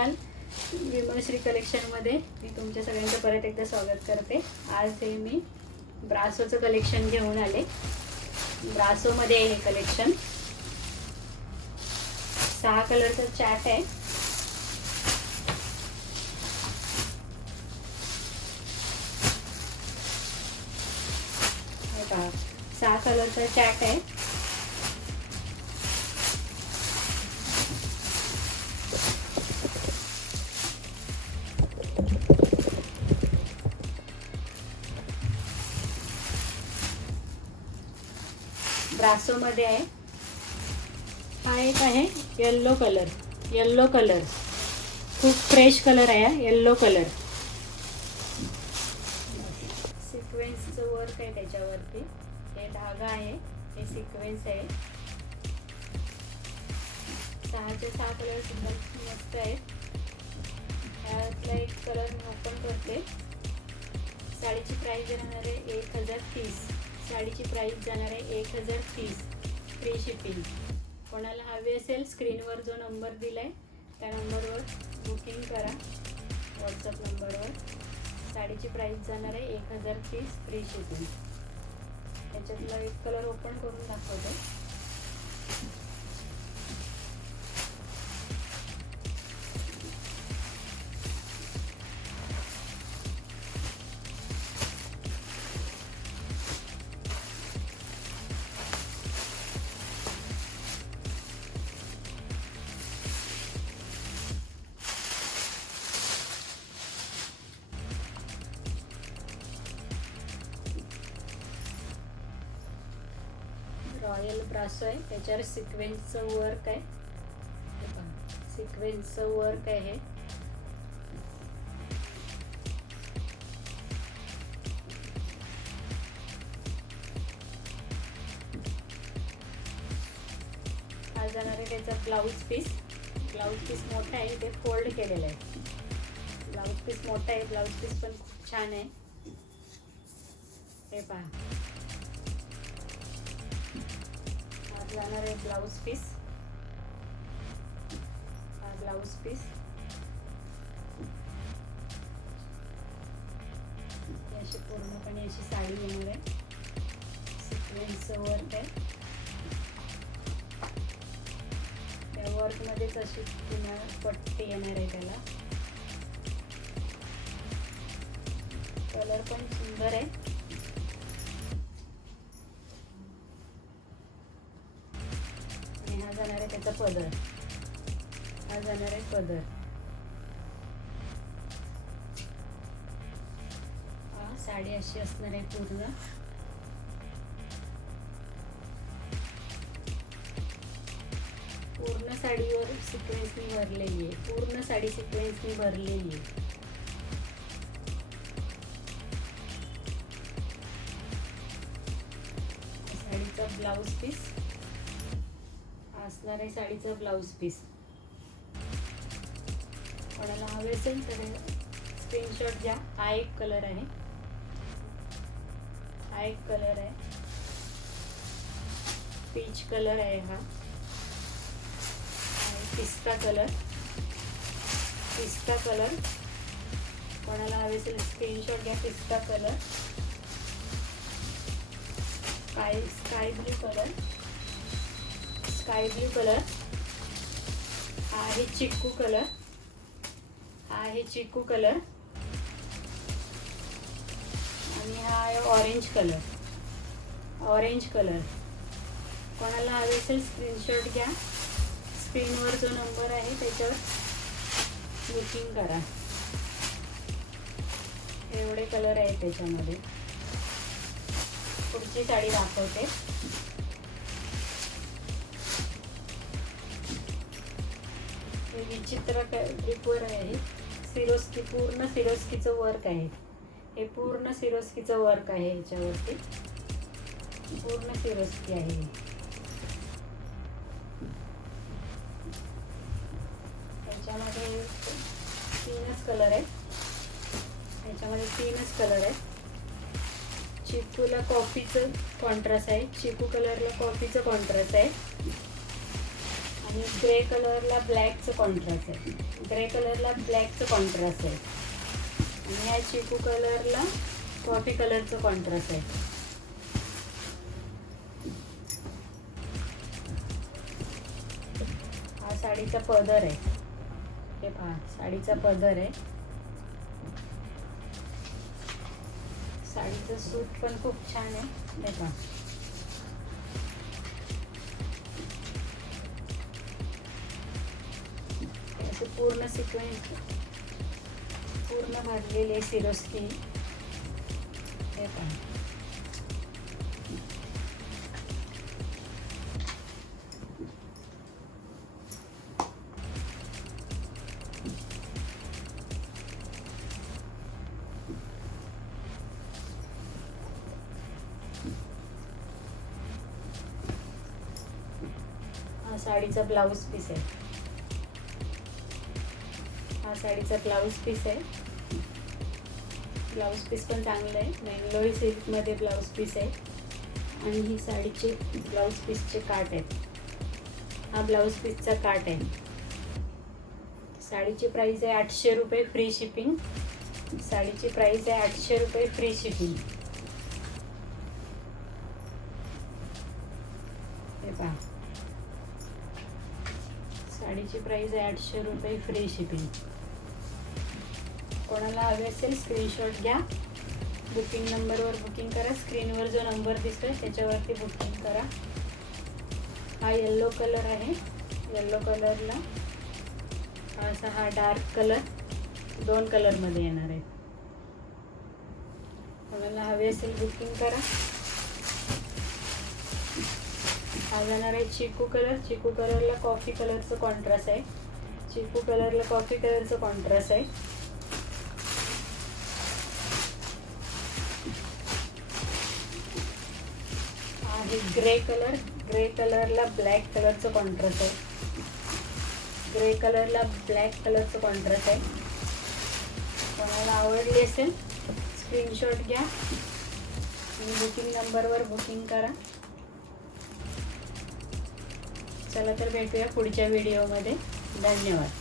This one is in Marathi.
नमस्कार. विमलश्री कलेक्शनमध्ये मी तुमच्या सगळ्यांचं परत एकदा स्वागत करते. आज हे मी ब्रासोचं कलेक्शन घेऊन आले. ब्रासोमध्ये आहे हे कलेक्शन. 6 कलरचं चॅट आहे. हे पहा, 6 कलरचा चॅट आहे. ब्रासो मध्ये आहे. हा एक आहे येल्लो कलर, खूप फ्रेश कलर आहे हा येल्लो कलर. सिक्वेन्सचं वर्क आहे त्याच्यावरती. हे धागा आहे, हे सिक्वेन्स आहे. 6चे 6 कलर सुद्धा मस्त आहे. यातला एक कलर मी ओपन करते. साडीची प्राइस राहणार आहे 1030. साडीची प्राइस जाणार आहे 1030, फ्री शिपिंग. कोणाला हवी असेल स्क्रीनवर जो नंबर दिला आहे त्या नंबरवर बुकिंग करा, व्हॉट्सअप नंबरवर. साडीची प्राइस जाणार आहे 1030, फ्री शिपिंग. याच्यातला एक कलर ओपन करून दाखवते. रॉयल ब्रासो आहे, त्याच्यावर सिक्वेन्सचं वर्क आहे. सिक्वेन्सचं वर्क आहे. हा जाणार आहे त्याचा ब्लाऊज पीस. ब्लाऊज पीस मोठा आहे, ते फोल्ड केलेलं आहे. ब्लाऊज पीस मोठा आहे, ब्लाऊज पीस पण खूप छान आहे. हे पहा, जाणार आहे ब्लाऊज पीस. हा ब्लाऊज पीस. अशी पूर्णपणे अशी साडी येणार आहे. सिक्वेन्सचं वर्क आहे. त्या वर्कमध्येच अशी पुन्हा पट्टी येणार आहे त्याला. कलर पण सुंदर आहे. हा जाणार आहे त्याचा पदर. हा जाणार आहे पदर. हा साडी अशी असणार आहे पूर्ण. पूर्ण साडीवर सिक्वेन्सनी भरलेली आहे. पूर्ण साडी सिक्वेन्सनी भरलेली आहे. साडीचा ब्लाऊज पीस असणार आहे. साडीचा ब्लाऊज पीस. कोणाला हवे असेल तर स्क्रीनशॉट घ्या. हा एक कलर आहे. हा एक कलर आहे. पीच कलर आहे. हा पिस्ता कलर. पिस्ता कलर कोणाला हवे असेल स्क्रीनशॉट घ्या. पिस्ता colour. Sky blue colour. Sky blue colour. हा आहे चिक्कू कलर. हा आहे चिक्कू कलर. आणि हा आहे ऑरेंज कलर. ऑरेंज कलर कोणाला हवे असेल स्क्रीनशॉट घ्या. स्क्रीनवर जो नंबर आहे त्याच्यावर बुकिंग करा. एवढे कलर आहेत त्याच्यामध्ये. पुढची साडी दाखवते. विचित्र फॅब्रिकवर आहे. सिरोस्की, पूर्ण सिरोस्कीचं वर्क आहे. हे पूर्ण सिरोस्कीचं वर्क आहे. याच्यावरती पूर्ण सिरोस्की आहे. याच्यामध्ये 3च कलर आहेत. याच्यामध्ये 3च कलर आहेत. चिकूला कॉफीचं कॉन्ट्रास्ट आहे. चिकू कलरला कॉफीचं कॉन्ट्रास्ट आहे. आणि ग्रे कलरला ब्लॅकचं कॉन्ट्रास्ट आहे. ग्रे कलरला ब्लॅकचं कॉन्ट्रास्ट आहे आणि ह्या चिकू कलरला कॉफी कलरचं कॉन्ट्रास्ट आहे. हा साडीचा पदर आहे. हे पहा, साडीचा पदर आहे. साडीचं सूत पण खूप छान आहे. हे पहा, असं पूर्ण सिक्वेन्स पूर्ण भरलेली आहे सिरोस्की. हे पहा, हा साडीचा ब्लाऊज पीस आहे. हा साडीचा ब्लाऊज पीस आहे. ब्लाऊज पीस पण चांगलं आहे. बेंगलोरी सिल्कमध्ये ब्लाऊज पीस आहे आणि ही साडीचे ब्लाऊज पीसचे काट आहेत. हा ब्लाऊज पीसचा काट आहे. साडीची प्राइस आहे 800 रुपये फ्री शिपिंग. साडीची प्राइस आहे 800 रुपये फ्री शिपिंग. हे पहा, साडीची प्राइस आहे 800 रुपये फ्री शिपिंग. कोणाला हवे असेल स्क्रीनशॉट घ्या. बुकिंग नंबरवर बुकिंग करा. स्क्रीनवर जो नंबर दिसतोय त्याच्यावरती बुकिंग करा. हा येल्लो कलर आहे. येल्लो कलरला असा हा डार्क कलर 2 कलरमध्ये येणार आहे. कोणाला हवे असेल बुकिंग करा. हा जाणार आहे चिकू कलर. चिकू कलरला कॉफी कलरचं कॉन्ट्रास्ट आहे. चिकू कलरला कॉफी कलरचं कॉन्ट्रास्ट आहे. आहे ग्रे कलर. ग्रे कलरला ब्लॅक कलरचं कॉन्ट्रास्ट आहे. ग्रे कलरला ब्लॅक कलरचं कॉन्ट्रास्ट आहे. कोणाला आवडली असेल स्क्रीनशॉट घ्या आणि बुकिंग नंबरवर बुकिंग करा. चला तर भेटूया पुढच्या व्हिडिओमध्ये. धन्यवाद.